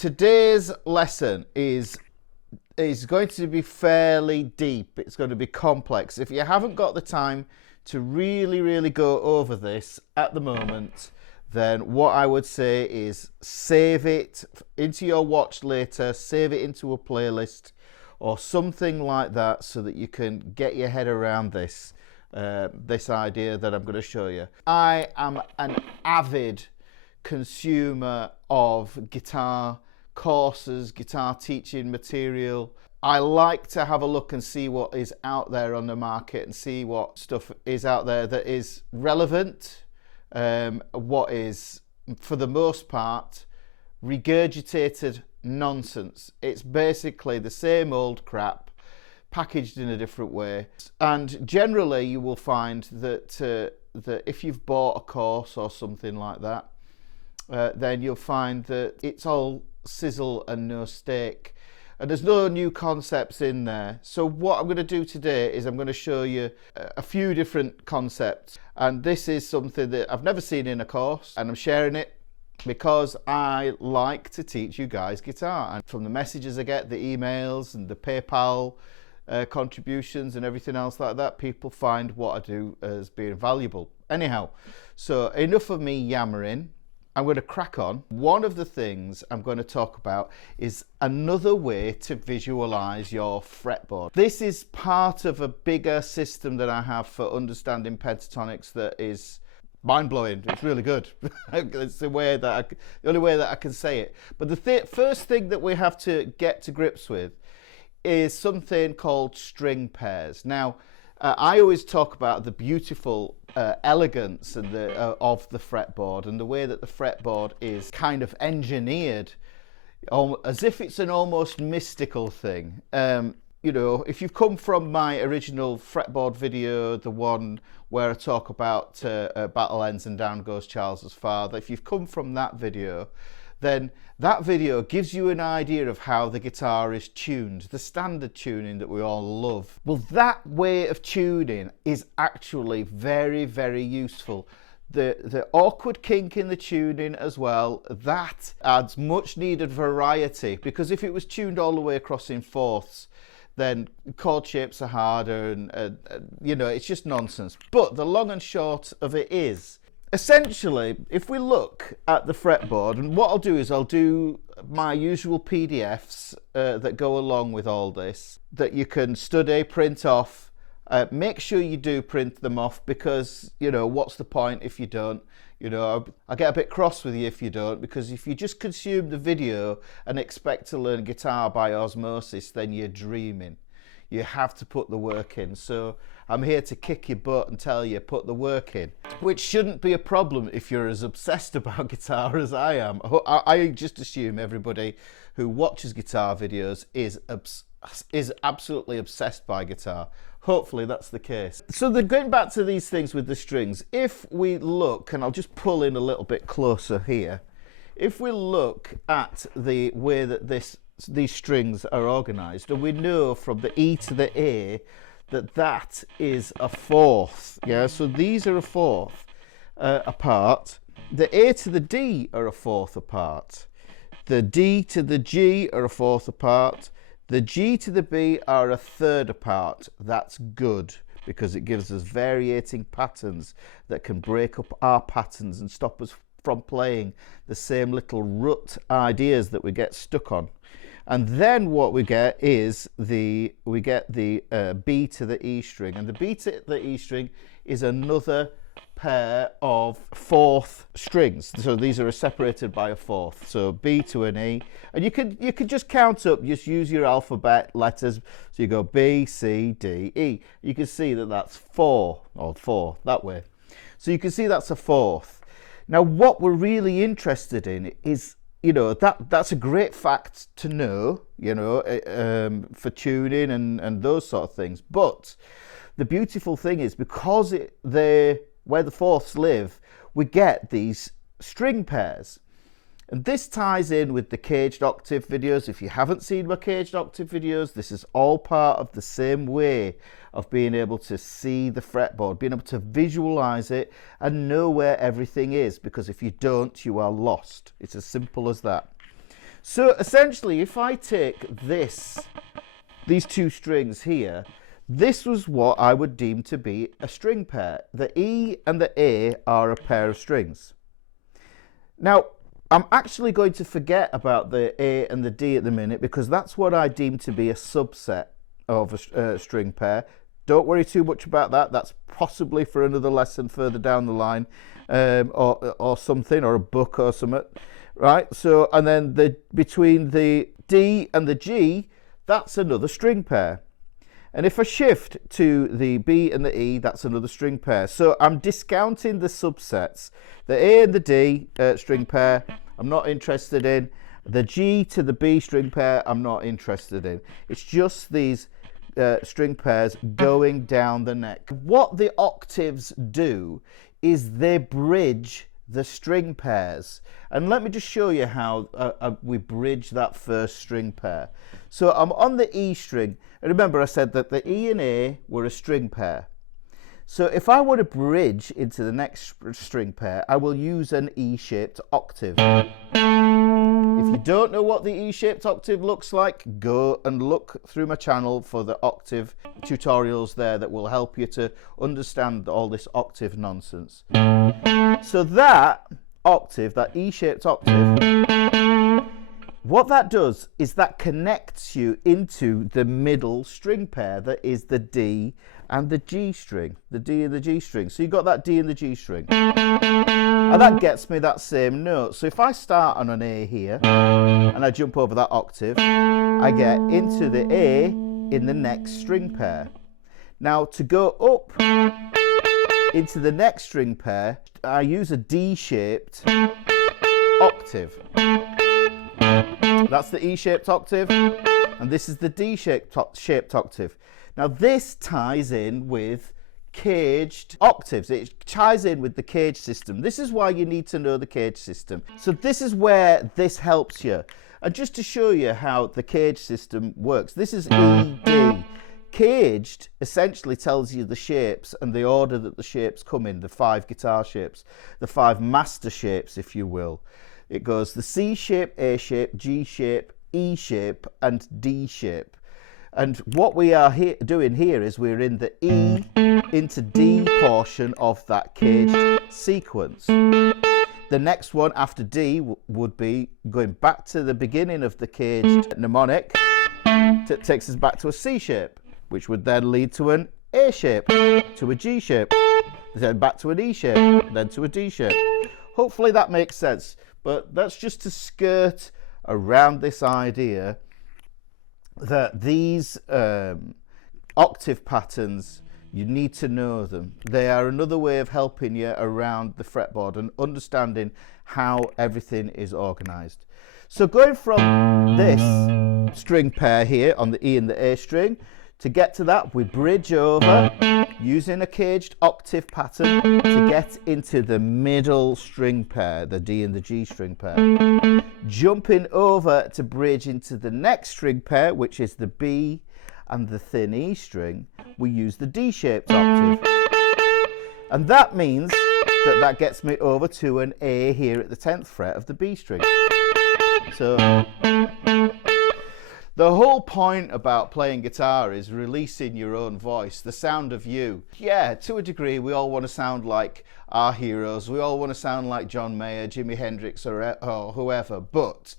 today's lesson is going to be fairly deep. It's going to be complex. If you haven't got the time to really go over this at the moment, then what I would say is save it into your watch later, save it into a playlist or something like that, so that you can get your head around this idea that I'm going to show you. I am an avid consumer of guitar courses, guitar teaching material. I like to have a look and see what is out there on the market and see what stuff is out there that is relevant, what is, for the most part, regurgitated nonsense. It's basically the same old crap packaged in a different way. And generally you will find that if you've bought a course or something like that, then you'll find that it's all sizzle and no steak, and there's no new concepts in there. So what I'm going to do today is I'm going to show you a few different concepts, and this is something that I've never seen in a course, and I'm sharing it because I like to teach you guys guitar. And from the messages I get, the emails and the PayPal contributions and everything else like that, people find what I do as being valuable. Anyhow, so enough of me yammering. I'm going to crack on. One of the things I'm going to talk about is another way to visualize your fretboard. This is part of a bigger system that I have for understanding pentatonics that is mind-blowing. It's really good. It's the only way that I can say it. But the first thing that we have to get to grips with is something called string pairs. Now, I always talk about the beautiful elegance and of the fretboard, and the way that the fretboard is kind of engineered, as if it's an almost mystical thing. You know, if you've come from my original fretboard video, the one where I talk about battle ends and down goes Charles's father, if you've come from that video, then that video gives you an idea of how the guitar is tuned, the standard tuning that we all love. Well, that way of tuning is actually very useful. The awkward kink in the tuning as well, that adds much needed variety, because if it was tuned all the way across in fourths, then chord shapes are harder and you know, it's just nonsense. But the long and short of it is, essentially, if we look at the fretboard, and what I'll do is I'll do my usual PDFs that go along with all this, that you can study, print off. Make sure you do print them off, because, you know, what's the point if you don't? You know, I get a bit cross with you if you don't, because if you just consume the video and expect to learn guitar by osmosis, then you're dreaming. You have to put the work in. So I'm here to kick your butt and tell you, put the work in, which shouldn't be a problem if you're as obsessed about guitar as I am. I just assume everybody who watches guitar videos is absolutely obsessed by guitar. Hopefully that's the case. So going back to these things with the strings, if we look, and I'll just pull in a little bit closer here, if we look at the way that these strings are organized, and we know from the E to the A that is a fourth. Yeah, so these are a fourth apart. The A to the D are a fourth apart. The D to the G are a fourth apart. The G to the B are a third apart. That's good, because it gives us variating patterns that can break up our patterns and stop us from playing the same little rut ideas that we get stuck on. And then what we get is the B to the E string, and the B to the E string is another pair of fourth strings. So these are separated by a fourth. So B to an E, and you could just count up. Just use your alphabet letters. So you go B, C, D, E. You can see that that's four that way. So you can see that's a fourth. Now, what we're really interested in is, you know, that's a great fact to know, you know, for tuning and those sort of things. But the beautiful thing is, because where the fourths live, we get these string pairs. And this ties in with the caged octave videos. If you haven't seen my caged octave videos, this is all part of the same way of being able to see the fretboard, being able to visualize it and know where everything is, because if you don't, you are lost. It's as simple as that. So essentially, if I take these two strings here, this was what I would deem to be a string pair. The E and the A are a pair of strings. Now, I'm actually going to forget about the A and the D at the minute, because that's what I deem to be a subset of a string pair. Don't worry too much about that. That's possibly for another lesson further down the line, or something, or a book or something, right? So, and then between the D and the G, that's another string pair. And if I shift to the B and the E, that's another string pair. So I'm discounting the subsets. The A and the D string pair, I'm not interested in. The G to the B string pair, I'm not interested in. It's just these string pairs going down the neck. What the octaves do is they bridge the string pairs. And let me just show you how we bridge that first string pair. So I'm on the E string, and remember I said that the E and A were a string pair. So if I want to bridge into the next string pair, I will use an E-shaped octave. If you don't know what the E-shaped octave looks like, go and look through my channel for the octave tutorials there that will help you to understand all this octave nonsense. So that octave, that E-shaped octave, what that does is that connects you into the middle string pair that is the D and the G string, the D and the G string. So you've got that D and the G string. And that gets me that same note. So if I start on an A here and I jump over that octave, I get into the A in the next string pair. Now to go up into the next string pair, I use a D-shaped octave. That's the E-shaped octave, and this is the D-shaped octave. Now this ties in with caged octaves. It ties in with the cage system. This is why you need to know the cage system. So this is where this helps you. And just to show you how the cage system works, this is E, D. Caged essentially tells you the shapes and the order that the shapes come in, the 5 guitar shapes, the 5 master shapes, if you will. It goes the C shape, A shape, G shape, E shape, and D shape. And what we are doing here is we're in the E into D portion of that caged sequence. The next one after D would be going back to the beginning of the caged mnemonic. That takes us back to a C shape, which would then lead to an A shape, to a G shape, then back to an E shape, then to a D shape. Hopefully that makes sense, but that's just to skirt around this idea that these octave patterns, you need to know them. They are another way of helping you around the fretboard and understanding how everything is organized. So going from this string pair here on the E and the A string, to get to that, we bridge over using a caged octave pattern to get into the middle string pair, the D and the G string pair. Jumping over to bridge into the next string pair, which is the B and the thin E string, we use the D-shaped octave. And that means that that gets me over to an A here at the 10th fret of the B string. So the whole point about playing guitar is releasing your own voice, the sound of you. Yeah, to a degree, we all want to sound like our heroes. We all want to sound like John Mayer, Jimi Hendrix, or whoever. But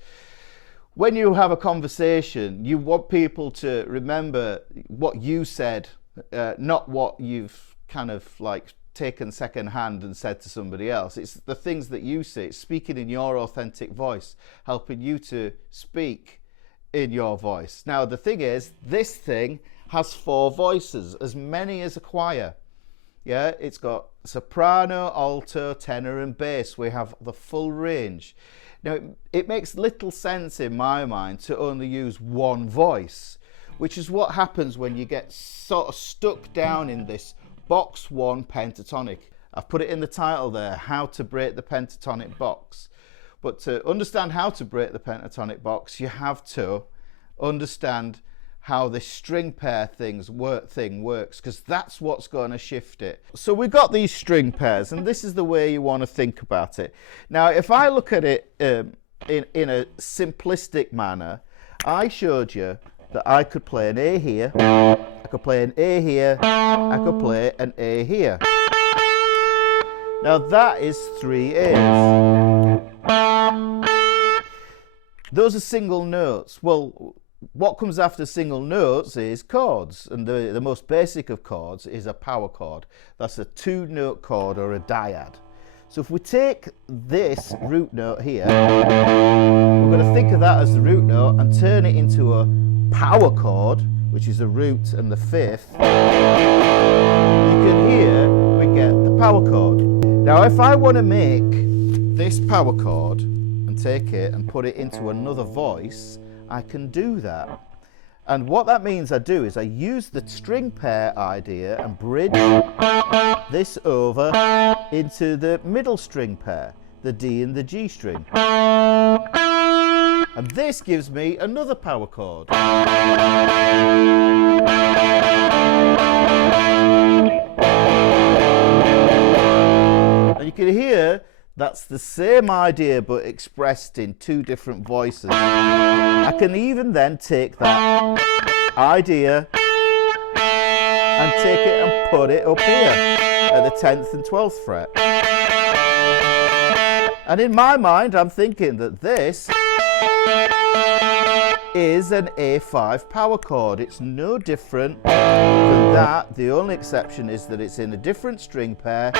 when you have a conversation, you want people to remember what you said, not what you've kind of like taken second hand and said to somebody else. It's the things that you say, it's speaking in your authentic voice, helping you to speak in your voice. Now the thing is, this thing has 4 voices, as many as a choir. Yeah, it's got soprano, alto, tenor and bass. We have the full range. Now it makes little sense in my mind to only use one voice, which is what happens when you get sort of stuck down in this box 1 pentatonic. I've put it in the title there, how to break the pentatonic box. But to understand how to break the pentatonic box, you have to understand how this string pair thing works, because that's what's going to shift it. So we've got these string pairs, and this is the way you want to think about it. Now, if I look at it in a simplistic manner, I showed you that I could play an A here, I could play an A here, I could play an A here. Now that is 3 A's. Those are single notes. Well, what comes after single notes is chords, and the most basic of chords is a power chord. That's a 2-note chord or a dyad. So if we take this root note here, we're going to think of that as the root note and turn it into a power chord, which is a root and the 5th. You can hear we get the power chord. Now if I want to make this power chord and take it and put it into another voice, I can do that. And what that means I do is I use the string pair idea and bridge this over into the middle string pair, the D and the G string. And this gives me another power chord. And you can hear that's the same idea but expressed in 2 different voices. I can even then take that idea and take it and put it up here at the 10th and 12th fret. And in my mind I'm thinking that this is an A5 power chord. It's no different than that. The only exception is that it's in a different string pair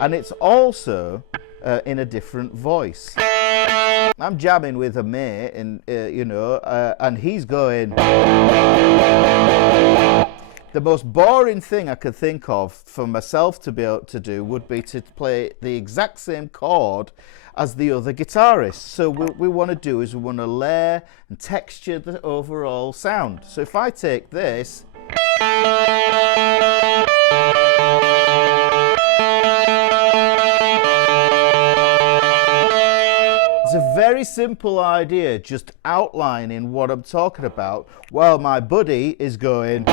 and it's also in a different voice. I'm jamming with a mate, and and he's going. The most boring thing I could think of for myself to be able to do would be to play the exact same chord as the other guitarist. So what we want to do is we want to layer and texture the overall sound. So if I take this, it's a very simple idea, just outlining what I'm talking about while my buddy is going.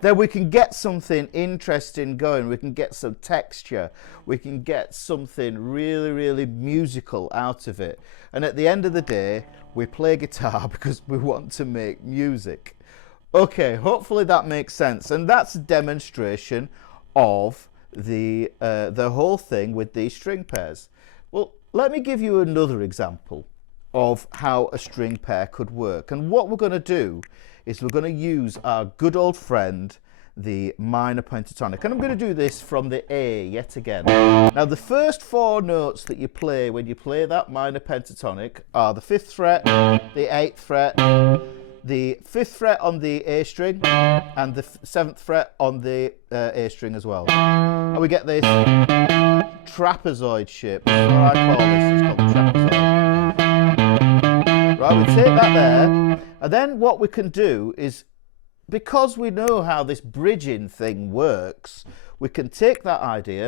Then we can get something interesting going, we can get some texture, we can get something really, really musical out of it. And at the end of the day, we play guitar because we want to make music. Okay, hopefully that makes sense. And that's a demonstration of the whole thing with these string pairs. Well, let me give you another example of how a string pair could work. And what we're going to do is we're going to use our good old friend, the minor pentatonic. And I'm going to do this from the A yet again. Now, the first 4 notes that you play when you play that minor pentatonic are the 5th fret, the 8th fret, the 5th fret on the A string, and the 7th fret on the A string as well. And we get this trapezoid shape. That's what I call this. It's called the trapezoid. Right, we take that there, and then what we can do is, because we know how this bridging thing works, we can take that idea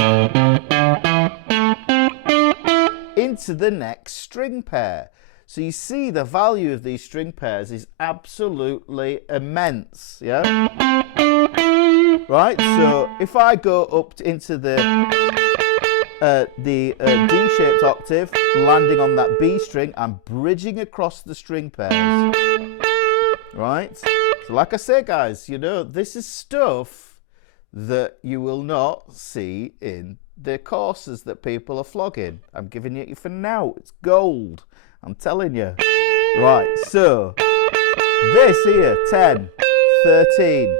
into the next string pair. So you see the value of these string pairs is absolutely immense, yeah? Right, so if I go up into the D-shaped octave, landing on that B string, I'm bridging across the string pairs, right? So like I say, guys, this is stuff that you will not see in the courses that people are flogging. I'm giving it you for now. It's gold. I'm telling you. Right, so this here, 10, 13,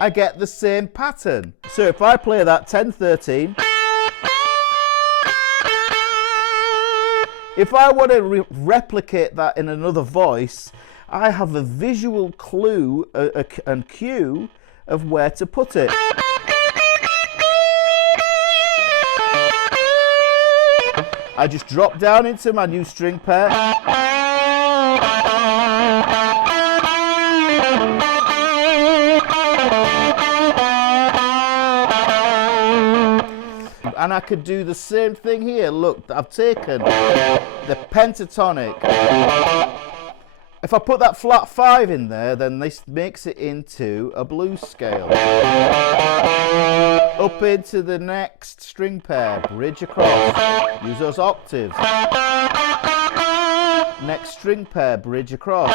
I get the same pattern. So if I play that 10, 13, if I want to replicate that in another voice, I have a visual clue and cue of where to put it. I just drop down into my new string pair. And I could do the same thing here. Look, I've taken the pentatonic. If I put that flat 5 in there, then this makes it into a blues scale. Up into the next string pair, bridge across, use those octaves. Next string pair, bridge across.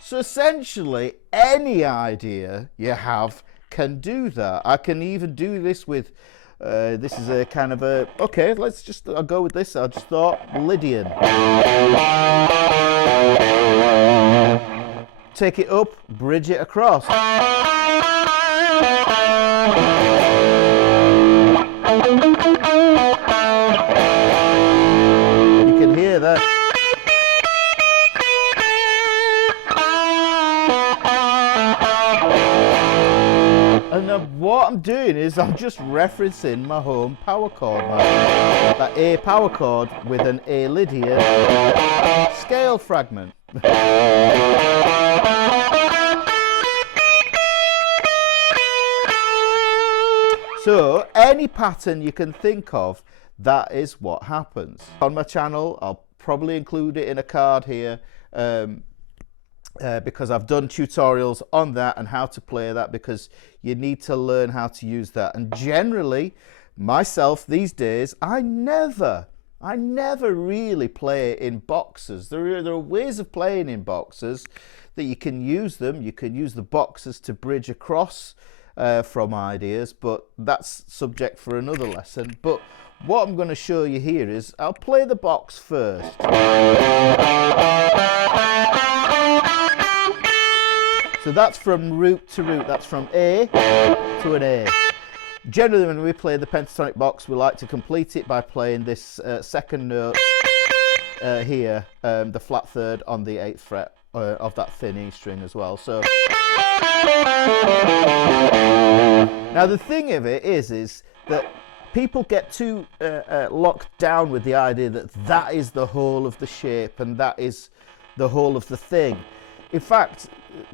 So essentially, any idea you have can do that. I can even do this with, this is a kind of a, okay, I'll go with this. I just thought Lydian. Take it up, bridge it across. You can hear that. And then what I'm doing is I'm just referencing my home power chord. That A power chord with an A Lydian scale fragment. So any pattern you can think of, that is what happens. On my channel, I'll probably include it in a card here, because I've done tutorials on that and how to play that, because you need to learn how to use that. And generally, myself these days, I never really play in boxes. There are ways of playing in boxes that you can use them. You can use the boxes to bridge across from ideas, but that's subject for another lesson. But what I'm going to show you here is I'll play the box first. So that's from root to root, that's from A to an A. Generally when we play the pentatonic box, we like to complete it by playing this second note here, the flat third on the 8th fret of that thin E string as well. So now the thing of it is that people get too locked down with the idea that that is the whole of the shape and that is the whole of the thing. In fact,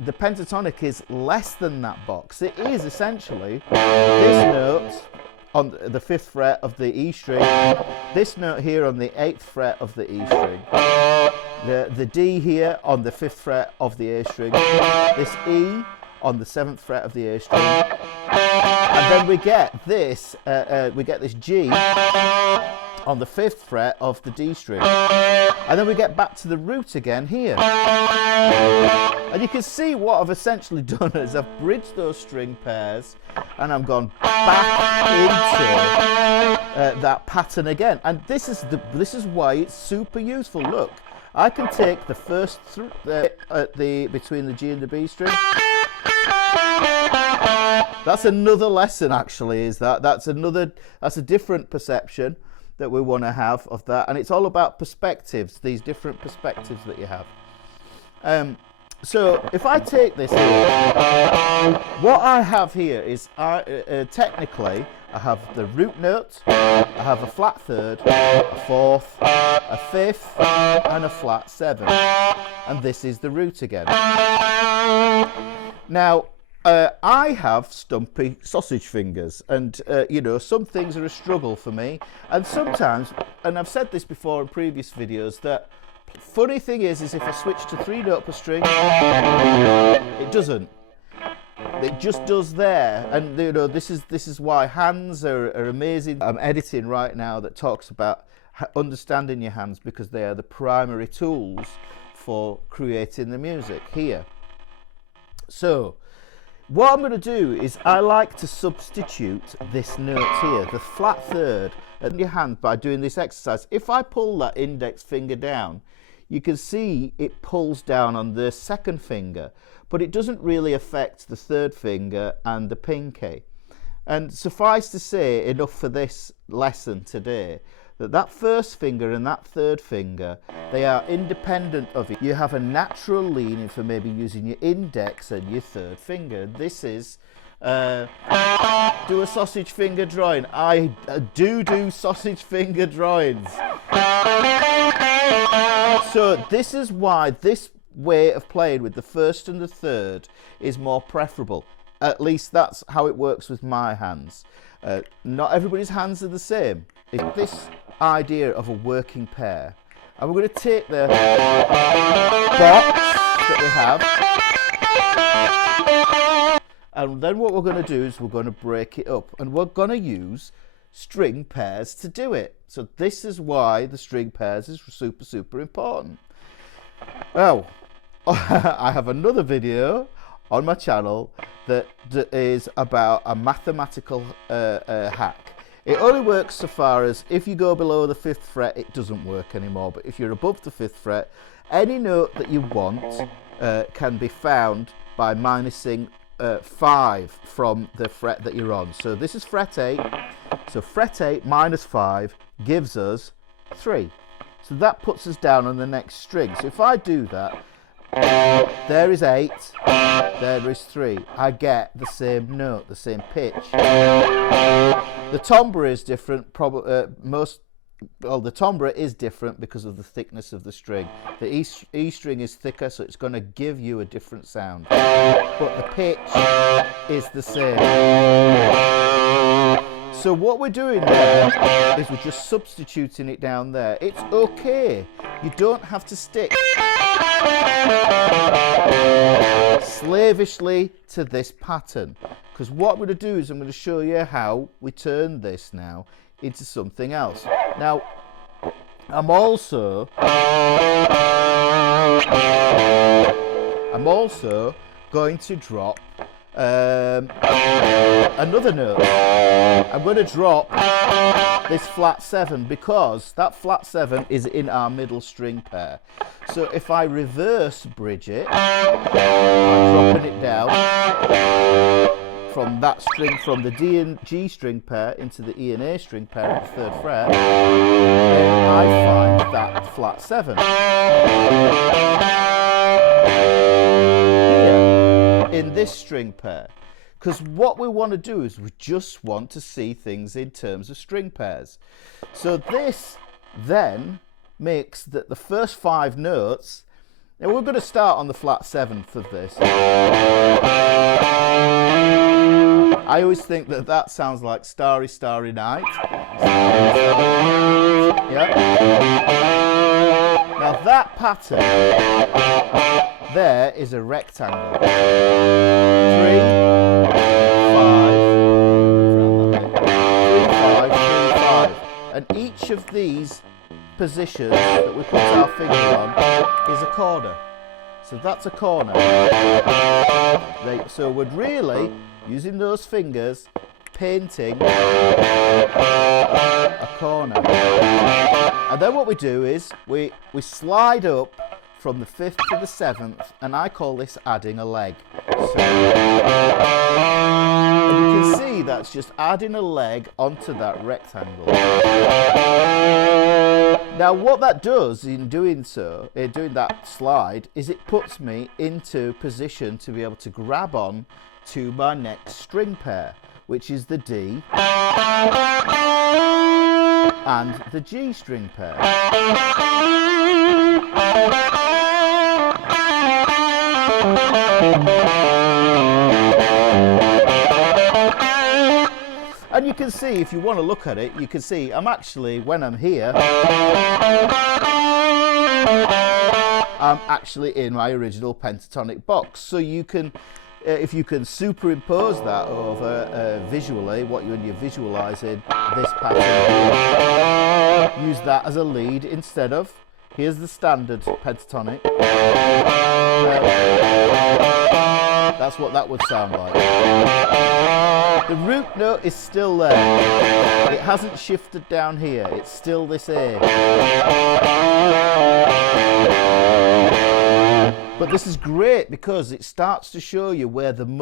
the pentatonic is less than that box. It is essentially this note on the 5th fret of the E string, this note here on the 8th fret of the E string, the D here on the 5th fret of the A string, this E on the 7th fret of the A string, and then we get this G on the 5th fret of the D string, and then we get back to the root again here. And you can see what I've essentially done is I've bridged those string pairs and I've gone back into that pattern again. And this is why it's super useful. Look, I can take the first between the G and the B string. That's another lesson actually, is that's a different perception that we want to have of that, and it's all about perspectives, these different perspectives that you have. So if I take this here, what I have here is technically I have the root note, I have a flat third, a fourth, a fifth, and a flat 7, and this is the root again. Now I have stumpy sausage fingers, and you know, some things are a struggle for me, and sometimes, and I've said this before in previous videos, that funny thing is if I switch to 3 note per string, it doesn't. It just does there, and you know, this is why hands are amazing. I'm editing right now that talks about understanding your hands, because they are the primary tools for creating the music here. So what I'm going to do is I like to substitute this note here, the flat third, in your hand by doing this exercise. If I pull that index finger down, you can see it pulls down on the 2nd finger, but it doesn't really affect the 3rd finger and the pinky. And suffice to say, enough for this lesson today, that 1st finger and that 3rd finger, they are independent of it. You have a natural leaning for maybe using your index and your 3rd finger. This is do a sausage finger drawing. I do sausage finger drawings. So this is why this way of playing with the 1st and the 3rd is more preferable. At least that's how it works with my hands. Not everybody's hands are the same. It's this idea of a working pair, and we're going to take the box that we have, And then what we're going to do is we're going to break it up, and we're going to use string pairs to do it. So this is why the string pairs is super, super important. Well, I have another video on my channel that is about a mathematical hack. It only works so far as if you go below the 5th fret, it doesn't work anymore. But if you're above the 5th fret, any note that you want can be found by minusing 5 from the fret that you're on. So this is fret 8. So fret 8 minus 5 gives us 3. So that puts us down on the next string. So if I do that, there is 8, there is 3. I get the same note, the same pitch. The timbre is different. The timbre is different because of the thickness of the string. The E string is thicker, so it's going to give you a different sound. But the pitch is the same. So what we're doing there is we're just substituting it down there. It's okay. You don't have to stick slavishly to this pattern, because what I'm going to do is I'm going to show you how we turn this now into something else. Now, I'm also going to drop another note. I'm going to drop this flat 7 because that flat 7 is in our middle string pair. So if I reverse bridge it, I'm dropping it down from that string, from the D and G string pair into the E and A string pair at the 3rd fret, then I find that flat 7 here in this string pair. Because what we want to do is we just want to see things in terms of string pairs. So this then makes that the first 5 notes, and we're going to start on the flat 7th of this. I always think that that sounds like Starry, Starry Night. Yeah. Now that pattern there is a rectangle. 3, 5, 3, 5, 3, 5. And each of these positions that we put our finger on is a corner. So that's a corner. So we're really using those fingers painting a corner. And then what we do is we slide up from the 5th to the 7th, and I call this adding a leg. So, and you can see that's just adding a leg onto that rectangle. Now what that does in doing so, in doing that slide, is it puts me into position to be able to grab on to my next string pair, which is the D and the G string pair. And you can see, if you want to look at it, you can see I'm actually, when I'm here, I'm actually in my original pentatonic box. So you can, if you can superimpose that over visually, when you're visualizing this pattern, use that as a lead instead of, here's the standard pentatonic. That's what that would sound like. The root note is still there. It hasn't shifted down here. It's still this A. But this is great because it starts to show you where the